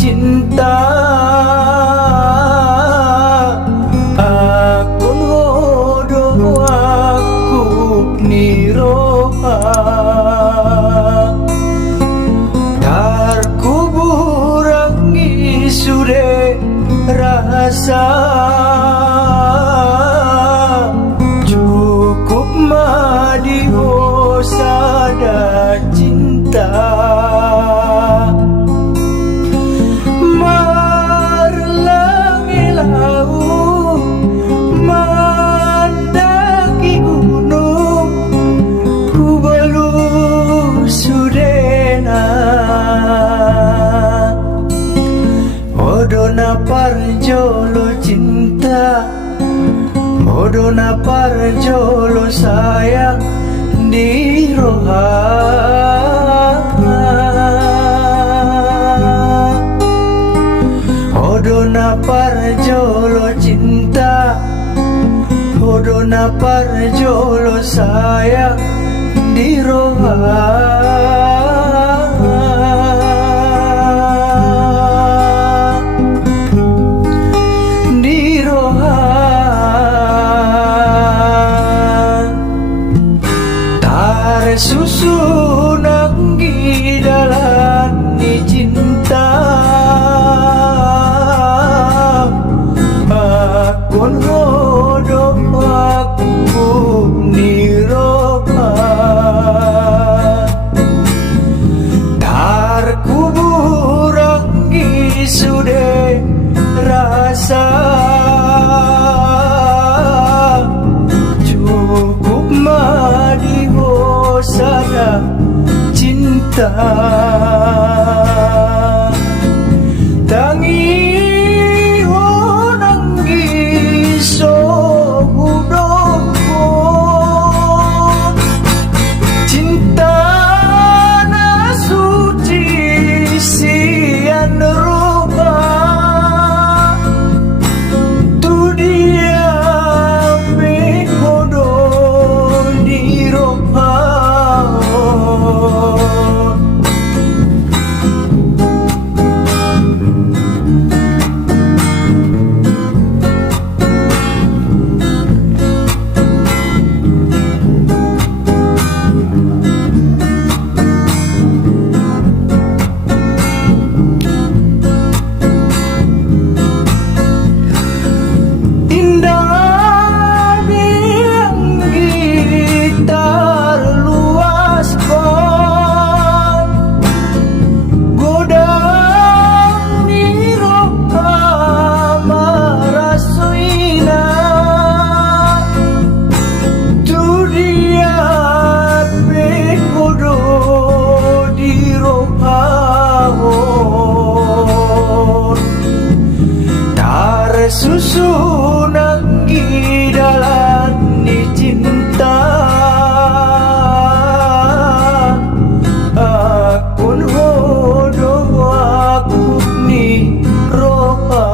cinta akun hodo aku niroha tarkuburangi sude rasa cukup madiho sada cinta marlangilau mandaki gunung ku belu sudena odona parjolo cinta odona parjolo sayang di roha odona parjolo cinta odona parjolo sayang di roha susu nanggi dalam ni cinta akun hodo aku niroha tarkuburangi sude rasa cukup madiho sada cinta tangi honanggi so hudoko cinta na suci sian roba tu dia me hodo di roha susu nanggi dalam ni cinta akun hodo aku ni roha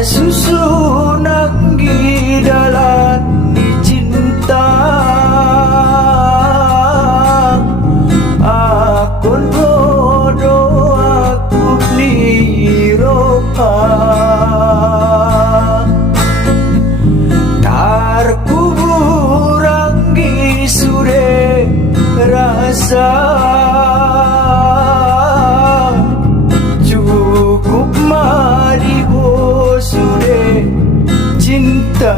susunang gidalan ni cinta akon bodoh aku ni roha tarkuburang gisude rasa cukup mari sude cinta